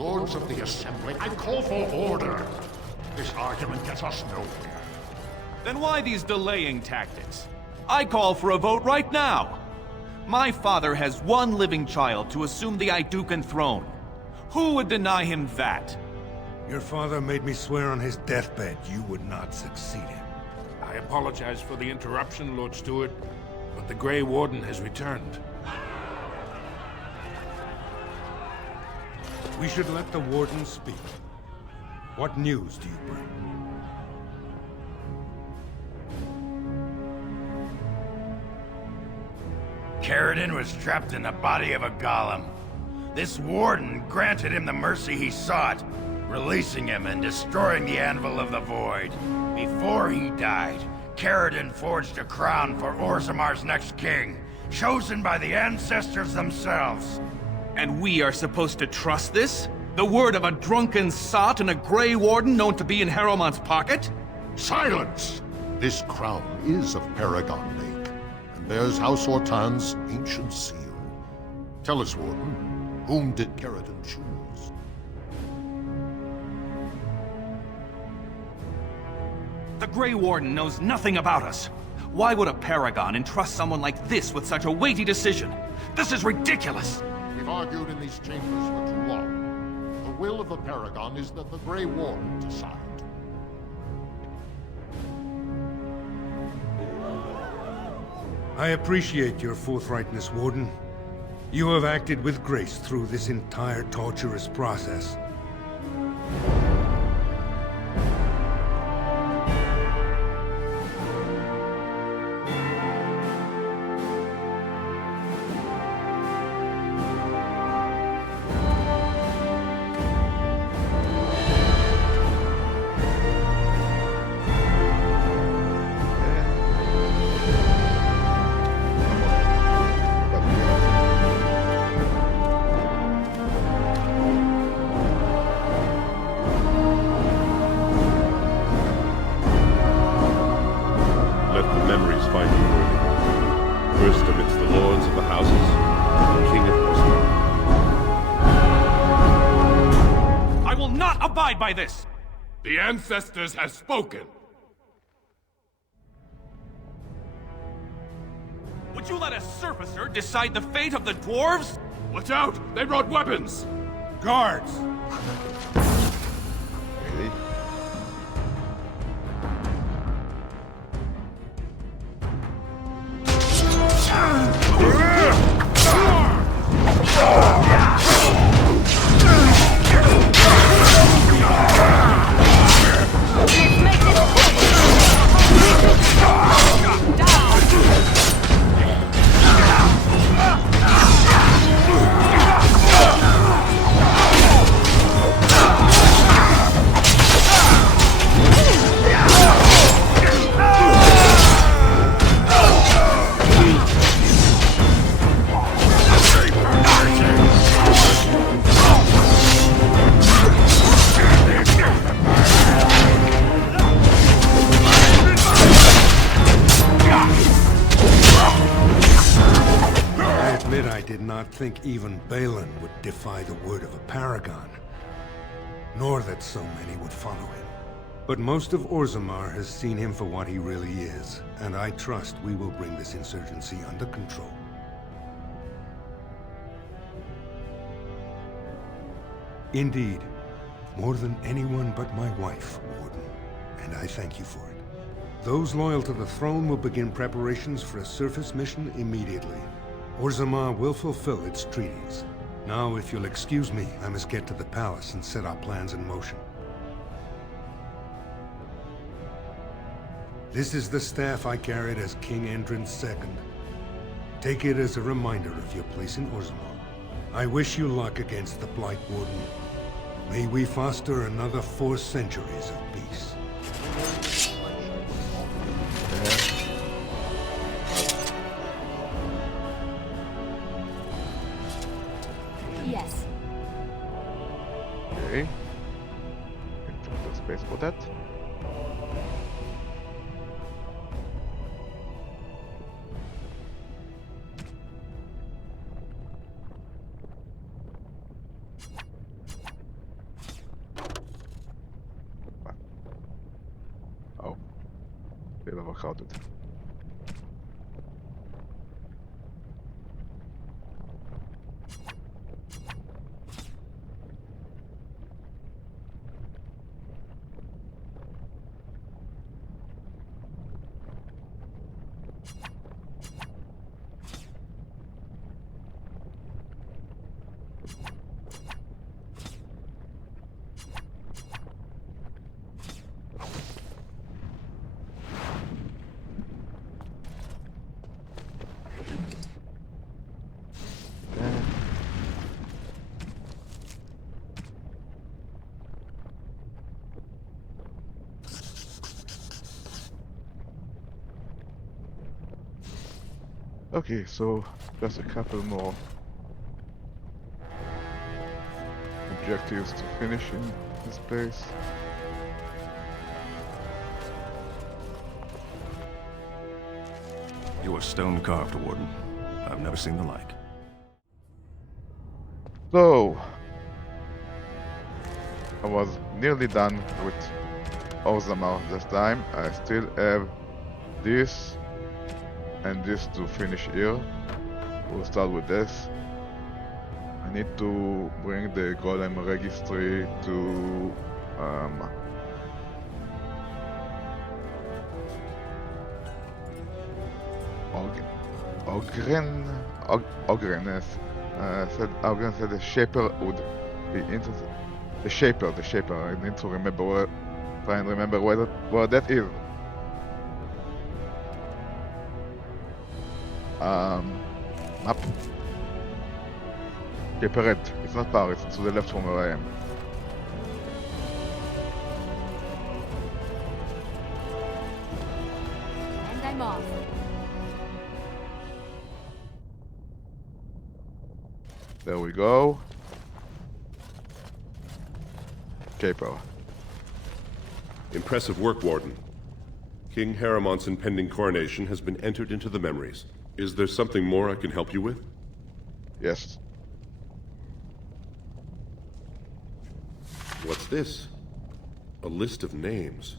Lords of the Assembly, I call for order. This argument gets us nowhere. Then why these delaying tactics? I call for a vote right now. My father has one living child to assume the Idukan throne. Who would deny him that? Your father made me swear on his deathbed you would not succeed him. I apologize for the interruption, Lord Steward, but the Grey Warden has returned. We should let the Warden speak. What news do you bring? Caridin was trapped in the body of a golem. This Warden granted him the mercy he sought, releasing him and destroying the Anvil of the Void. Before he died, Caridin forged a crown for Orzammar's next king, chosen by the ancestors themselves. And we are supposed to trust this? The word of a drunken sot and a Grey Warden known to be in Harrowmont's pocket? Silence! This crown is of Paragon make, and bears House Ortan's ancient seal. Tell us, Warden, whom did Caridin choose? The Grey Warden knows nothing about us. Why would a Paragon entrust someone like this with such a weighty decision? This is ridiculous! We've argued in these chambers for too long. The will of the Paragon is that the Grey Warden decide. I appreciate your forthrightness, Warden. You have acted with grace through this entire torturous process. By this. The ancestors have spoken. Would you let a surfacer decide the fate of the dwarves? Watch out! They brought weapons! Guards! Really? I think even Balin would defy the word of a paragon, nor that so many would follow him. But most of Orzammar has seen him for what he really is, and I trust we will bring this insurgency under control. Indeed, more than anyone but my wife, Warden, and I thank you for it. Those loyal to the throne will begin preparations for a surface mission immediately. Orzammar will fulfill its treaties. Now, if you'll excuse me, I must get to the palace and set our plans in motion. This is the staff I carried as King Endrin's II. Take it as a reminder of your place in Orzammar. I wish you luck against the Blight Warden. May we foster another 4 centuries of peace. Yes. Okay. Can drop the space for that. bit overcrowded. Okay, so just a couple more objectives to finish in this place. You are stone carved, Warden. I've never seen the like. So, I was nearly done with Orzammar this time. I still have this and this to finish here. We'll start with this. I need to bring the golem registry to Ogren said the Shaper would be interested. The Shaper. I need to remember try and remember where that is. Map. Shaperet. It's not Paris, it's to the left from where I am. And I'm off. There we go. Shaper. Impressive work, Warden. King Haramont's impending coronation has been entered into the memories. Is there something more I can help you with? Yes. What's this? A list of names.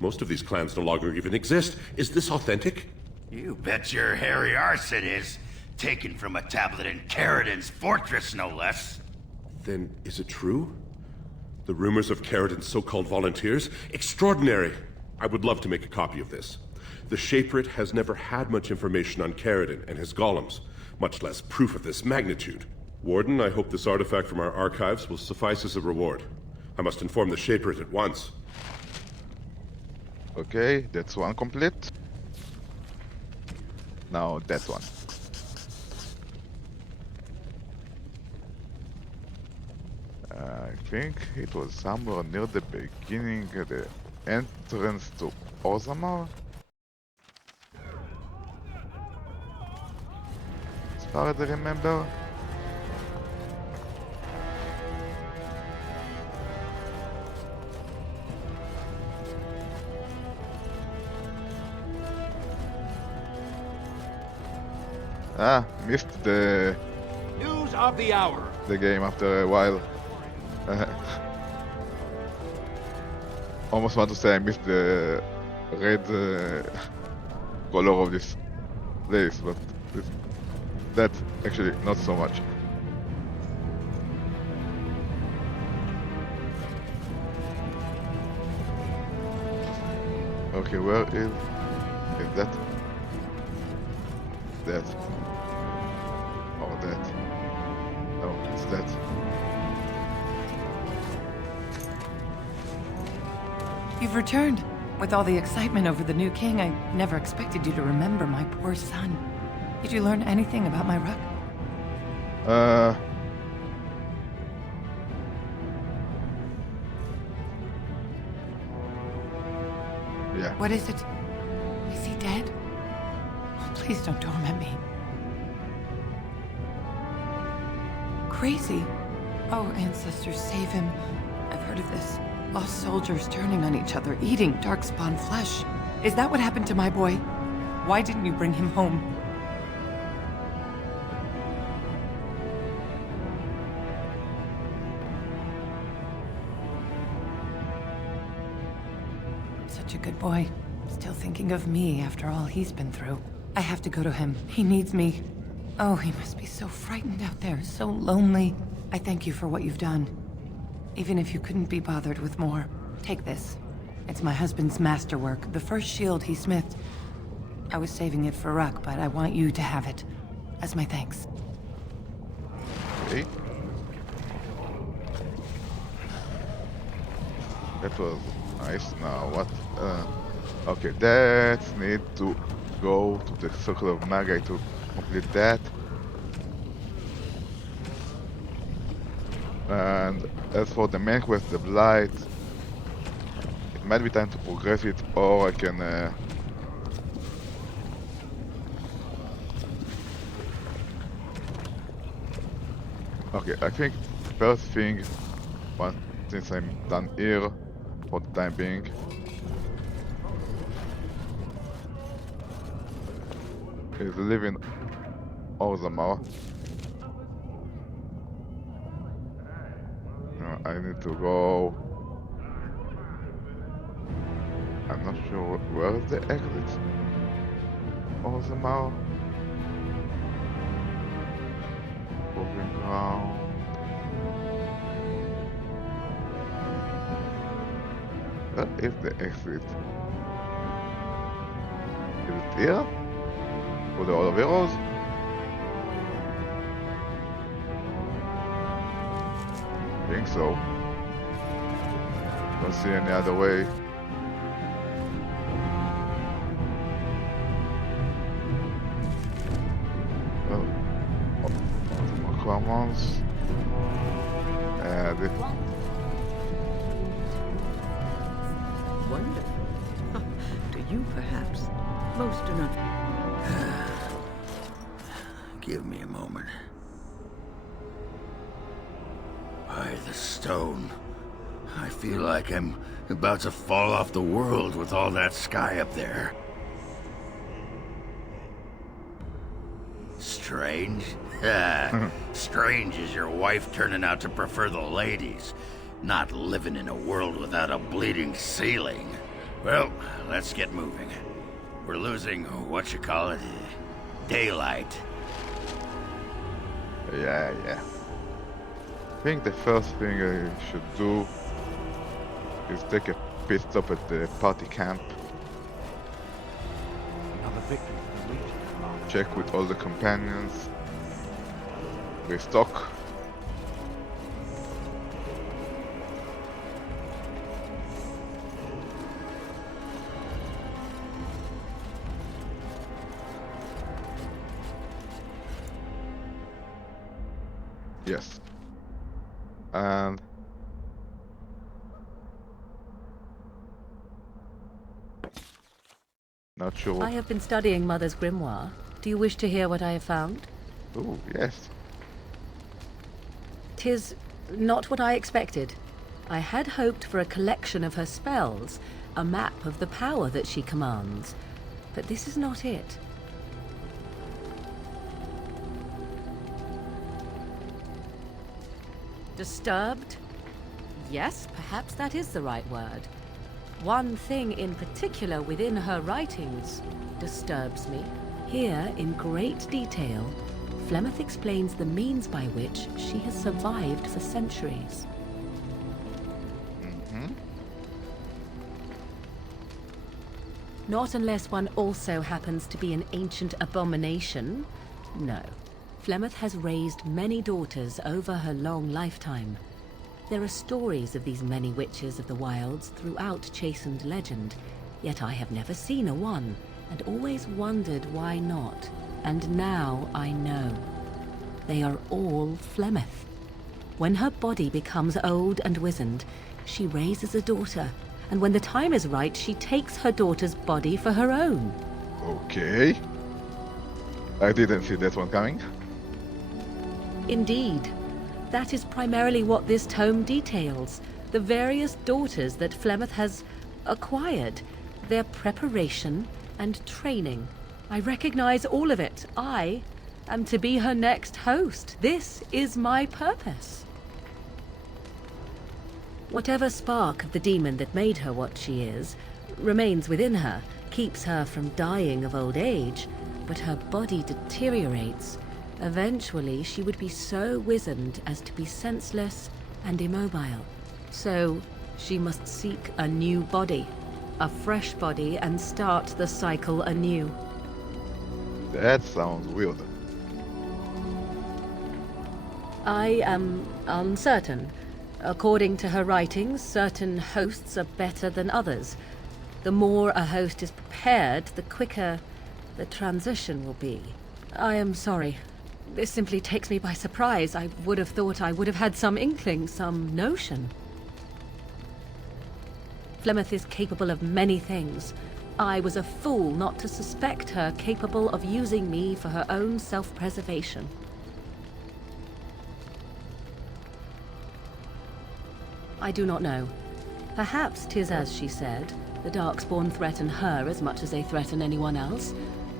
Most of these clans no longer even exist. Is this authentic? You bet your hairy arse it is. Taken from a tablet in Caridin's fortress, no less. Then is it true? The rumors of Caridin's so-called volunteers? Extraordinary! I would love to make a copy of this. The Shaperit has never had much information on Caridin and his golems, much less proof of this magnitude. Warden, I hope this artifact from our archives will suffice as a reward. I must inform the Shaperit at once. Okay, that's one complete. Now that one. I think it was somewhere near the beginning, the entrance to Orzammar. As far as I remember. Missed the News of the hour. the game after a while. Almost want to say I missed the red color of this place, but that actually not so much. Okay, where is that? That. Or that. No, it's that. You've returned. With all the excitement over the new king, I never expected you to remember my poor son. Did you learn anything about my ruck? Yeah. What is it? Is he dead? Oh, please don't torment me. Crazy. Oh, ancestors, save him. I've heard of this. Lost soldiers turning on each other, eating darkspawn flesh. Is that what happened to my boy? Why didn't you bring him home? Such a good boy. Still thinking of me after all he's been through. I have to go to him. He needs me. Oh, he must be so frightened out there, so lonely. I thank you for what you've done. Even if you couldn't be bothered with more. Take this. It's my husband's masterwork, the first shield he smithed. I was saving it for Ruck, but I want you to have it. As my thanks. Okay. That was nice. Now what? Okay, let's need to go to the Circle of Magi to complete that. And as for the main quest, the Blight, it might be time to progress it, or I can okay, I think first thing, since I'm done here for the time being, is live in Orzammar. I need to go. I'm not sure where is the exit. Orzammar. Moving around. Where is the exit? Is it here? For the Hall of Heroes? I think so. Don't see any other way. Well, more commons. And Wonderful. Do you perhaps? Most do not. Give me a moment. By the stone. I feel like I'm about to fall off the world with all that sky up there. Strange? Strange is your wife turning out to prefer the ladies, not living in a world without a bleeding ceiling. Well, let's get moving. We're losing, what you call it, daylight. yeah. I think the first thing I should do is take a pit stop at the party camp. Check with all the companions. Restock. Yes. And not sure. I have been studying Mother's grimoire. Do you wish to hear what I have found? Oh, yes. 'Tis not what I expected. I had hoped for a collection of her spells, a map of the power that she commands. But this is not it. Disturbed? Yes, perhaps that is the right word. One thing in particular within her writings disturbs me. Here, in great detail, Flemeth explains the means by which she has survived for centuries. Not unless one also happens to be an ancient abomination. No. Flemeth has raised many daughters over her long lifetime. There are stories of these many witches of the wilds throughout chastened legend, yet I have never seen a one, and always wondered why not. And now I know. They are all Flemeth. When her body becomes old and wizened, she raises a daughter, and when the time is right, she takes her daughter's body for her own. Okay. I didn't see that one coming. Indeed. That is primarily what this tome details. The various daughters that Flemeth has acquired. Their preparation and training. I recognize all of it. I am to be her next host. This is my purpose. Whatever spark of the demon that made her what she is remains within her, keeps her from dying of old age, but her body deteriorates. Eventually, she would be so wizened as to be senseless and immobile. So, she must seek a new body, a fresh body, and start the cycle anew. That sounds weird. I am uncertain. According to her writings, certain hosts are better than others. The more a host is prepared, the quicker the transition will be. I am sorry. This simply takes me by surprise. I would have thought I would have had some inkling, some notion. Flemeth is capable of many things. I was a fool not to suspect her capable of using me for her own self-preservation. I do not know. Perhaps 'tis as she said. The Darkspawn threaten her as much as they threaten anyone else.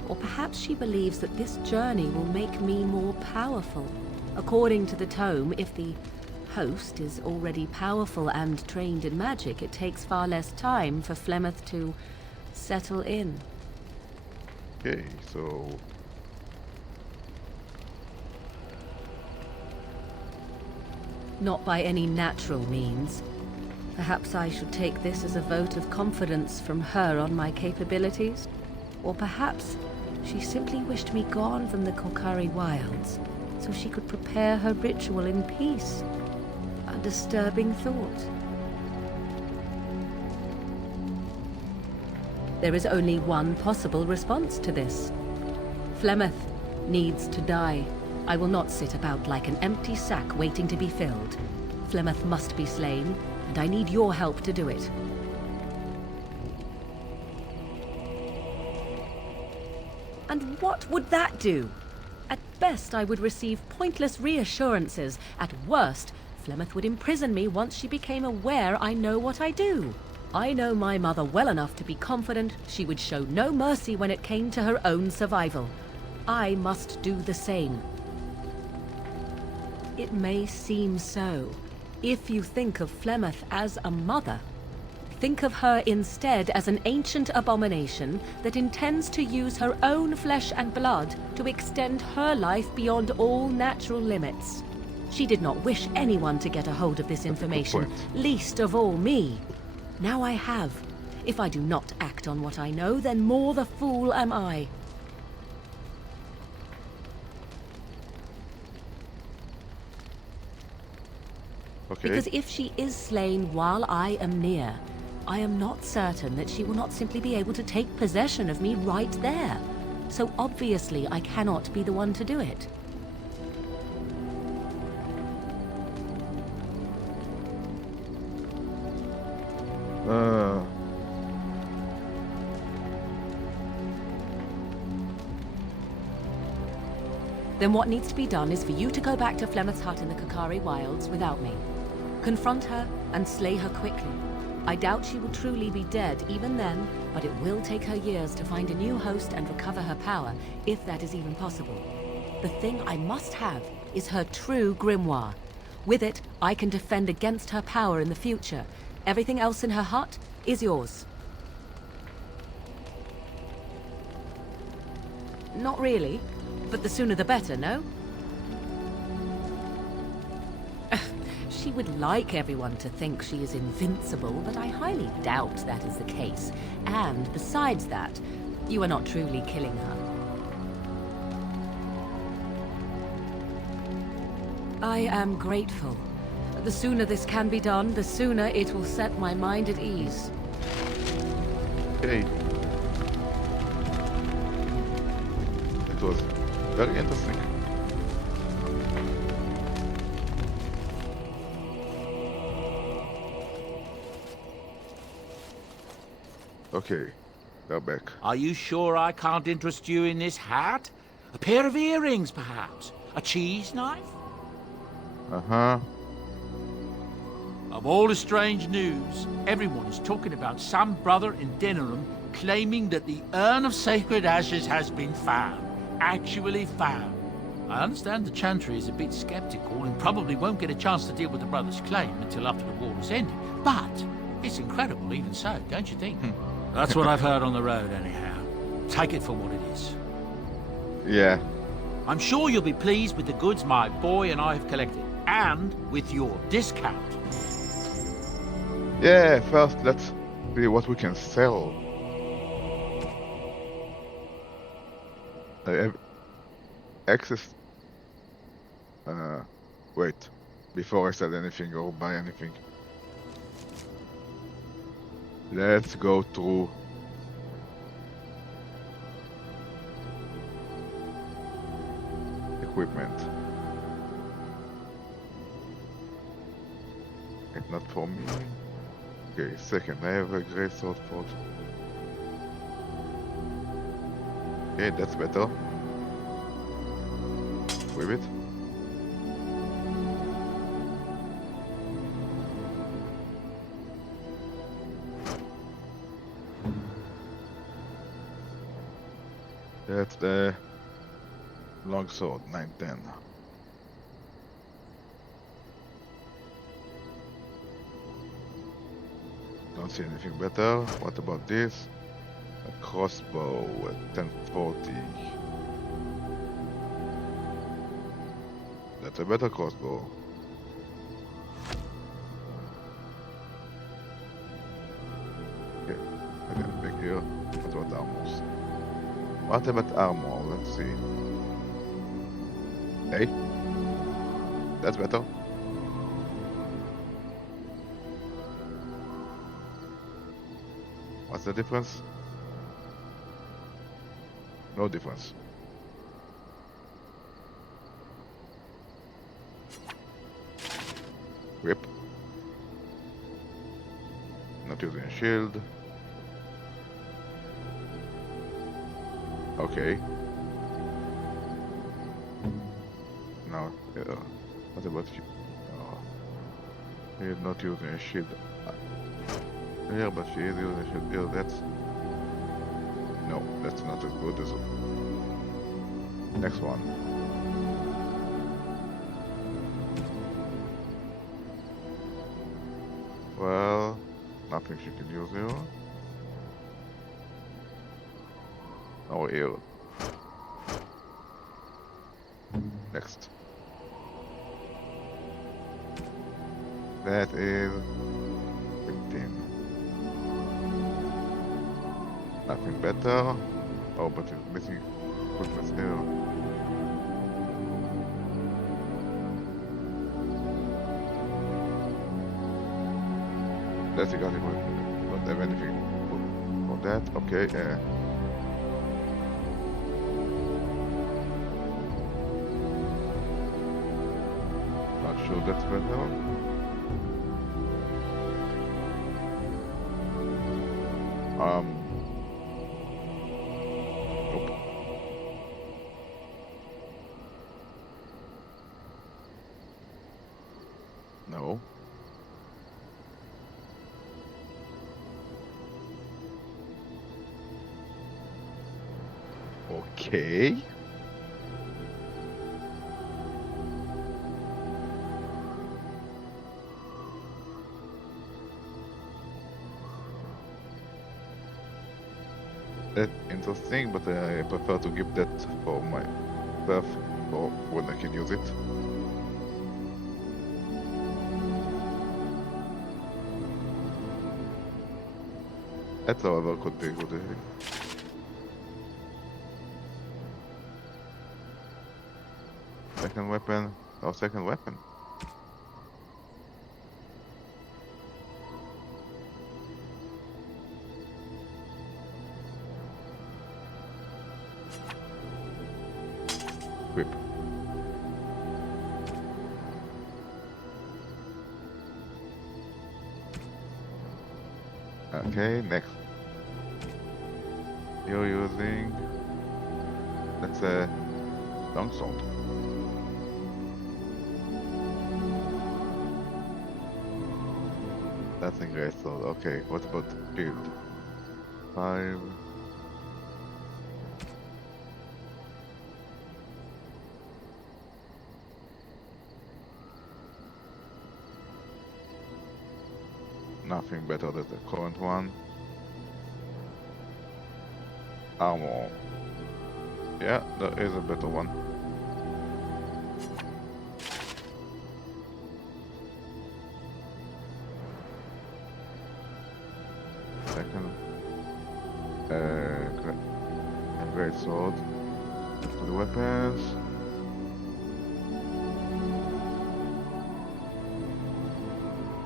Or perhaps she believes that this journey will make me more powerful. According to the tome, if the host is already powerful and trained in magic, it takes far less time for Flemeth to settle in. Okay, so... Not by any natural means. Perhaps I should take this as a vote of confidence from her on my capabilities. Or perhaps she simply wished me gone from the Korkari wilds, so she could prepare her ritual in peace. A disturbing thought. There is only one possible response to this. Flemeth needs to die. I will not sit about like an empty sack waiting to be filled. Flemeth must be slain, and I need your help to do it. And what would that do? At best, I would receive pointless reassurances. At worst, Flemeth would imprison me once she became aware I know what I do. I know my mother well enough to be confident she would show no mercy when it came to her own survival. I must do the same. It may seem so. If you think of Flemeth as a mother, think of her instead as an ancient abomination that intends to use her own flesh and blood to extend her life beyond all natural limits. She did not wish anyone to get a hold of this information, least of all me. Now I have. If I do not act on what I know, then more the fool am I. Okay. Because if she is slain while I am near, I am not certain that she will not simply be able to take possession of me right there. So obviously I cannot be the one to do it. Then what needs to be done is for you to go back to Flemeth's hut in the Korkari wilds without me. Confront her and slay her quickly. I doubt she will truly be dead even then, but it will take her years to find a new host and recover her power, if that is even possible. The thing I must have is her true grimoire. With it, I can defend against her power in the future. Everything else in her hut is yours. Not really, but the sooner the better, no? She would like everyone to think she is invincible, but I highly doubt that is the case. And besides that, you are not truly killing her. I am grateful. The sooner this can be done, the sooner it will set my mind at ease. Okay. It was very interesting. Okay, they're back. Are you sure I can't interest you in this hat? A pair of earrings, perhaps? A cheese knife? Uh-huh. Of all the strange news, everyone's talking about some brother in Denerim claiming that the urn of sacred ashes has been found. Actually found. I understand the Chantry is a bit skeptical and probably won't get a chance to deal with the brother's claim until after the war is ended. But it's incredible even so, don't you think? That's what I've heard on the road, anyhow. Take it for what it is. Yeah. I'm sure you'll be pleased with the goods my boy and I have collected, and with your discount. Yeah, first let's see what we can sell. I have access. Wait. Before I sell anything or buy anything. Let's go through. Equipment. It's not for me. Okay, second, I have a great sword for. Okay, that's better. With it. That's the long sword, 910. Don't see anything better. What about this? A crossbow at 1040. That's a better crossbow. Okay, again, back here. What about armors? What about armor? Let's see. Hey, that's better. What's the difference? No difference. Whip. Not using a shield. Okay. Now, what about you? Oh. He's not using a shield. Here, but she is using a shield. Here, that's... No, that's not as good as... Next one. Well, nothing she can use here. Oh, here. Next. That is 15. Nothing better. Oh, but it's missing quickness here. That's exactly what. Don't have anything for that. Okay, not sure that's better. Nope. No. Okay. That's interesting, but I prefer to give that for myself for when I can use it. That, however, could be good. Second weapon, or second weapon. Whip. Okay, next. You're using... That's a longsword. That's a great sword. Okay, what about the shield? 5... Nothing better than the current one. armor. Yeah, there is a better one. Second, a great sword. To the weapons.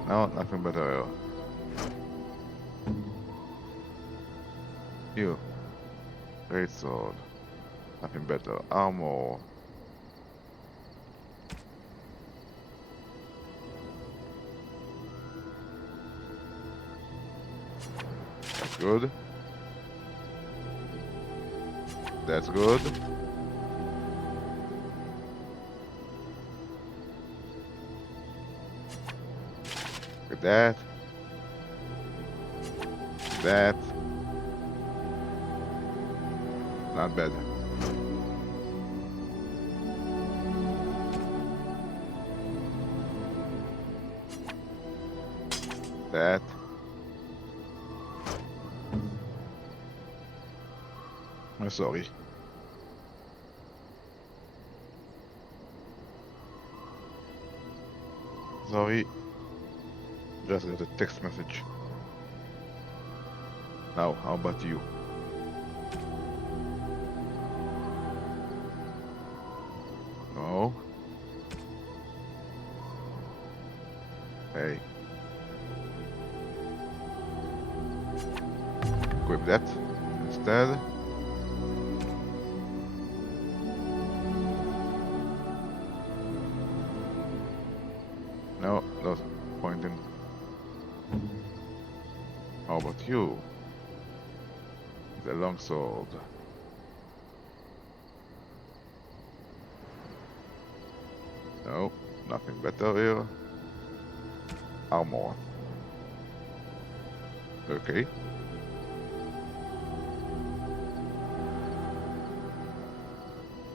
No, nothing better. You. Great sword. Nothing better. Armor. That's good. That's good. Look at that. That. Not bad. That. I'm sorry. Sorry. Just got a text message. Now, how about you? No. Hey. Equip that instead. No, no point in. How about you? The longsword. No, nothing better here. Armor. Okay.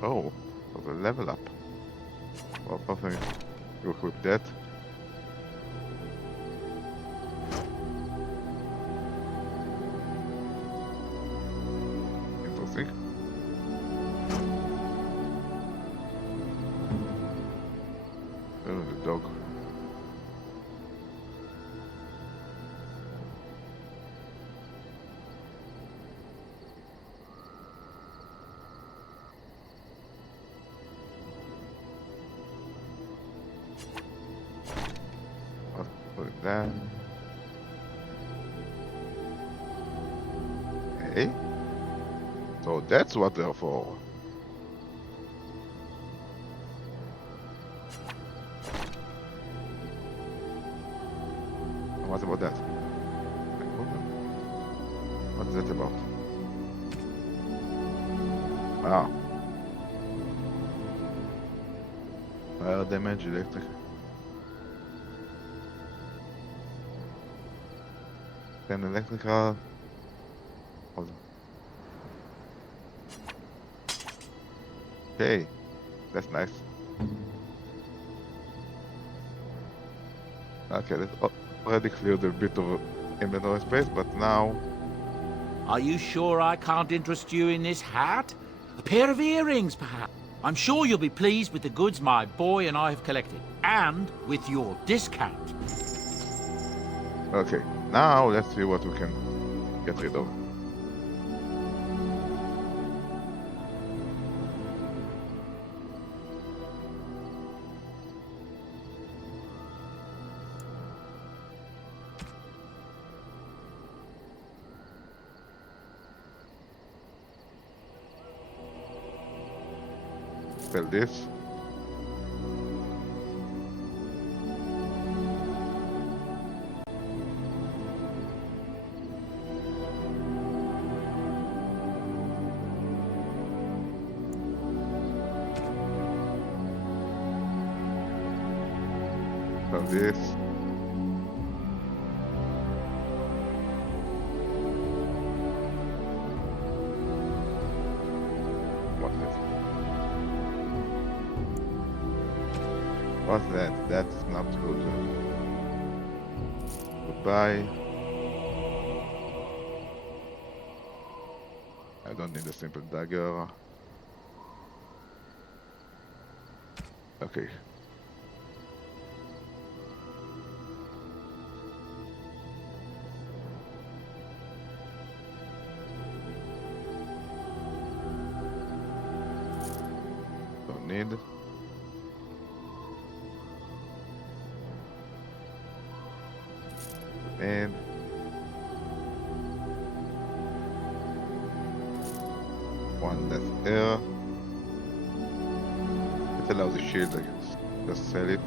Oh, for the level up. Well, nothing. You equip that. Interesting. Oh, the dog. Put it down. Okay. So that's what they're for. What about that? What is that about? Ah. Fire damage, electric. Then electrical. Hold on. Okay, that's nice. Okay, that's already cleared a bit of inventory space, but now. Are you sure I can't interest you in this hat? A pair of earrings, perhaps? I'm sure you'll be pleased with the goods my boy and I have collected, and with your discount. Okay, now let's see what we can get rid of. Sell this. Sell this. What's this? What's that? That's not good. Goodbye. don't need a simple dagger. Okay. Don't need. And one less air. It allows the shield, I guess. Just sell it.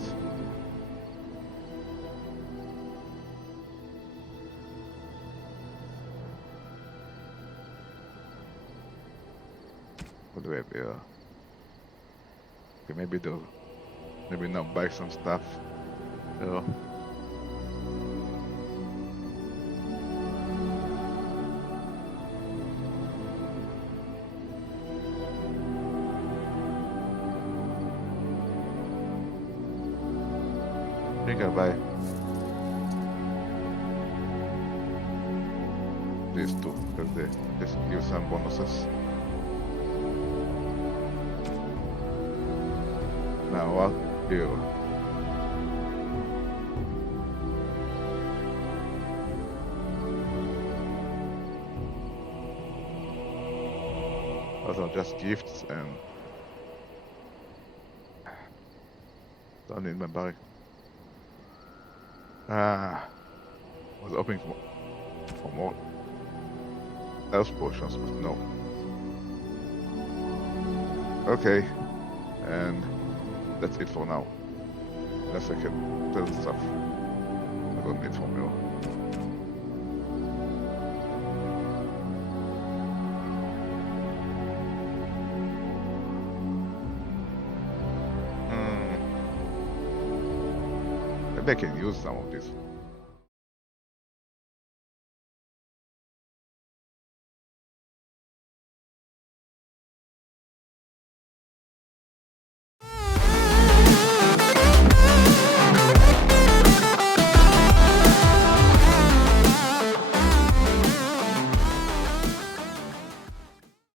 What do we have here? Okay, maybe now buy some stuff. Here. I think I'll buy these two because they just give some bonuses. Now what here? Those are just gifts and don't need my bag. I was hoping for more health potions, but no. Okay, and that's it for now. Unless I can tell stuff I don't need from you. Maybe I can use some of this.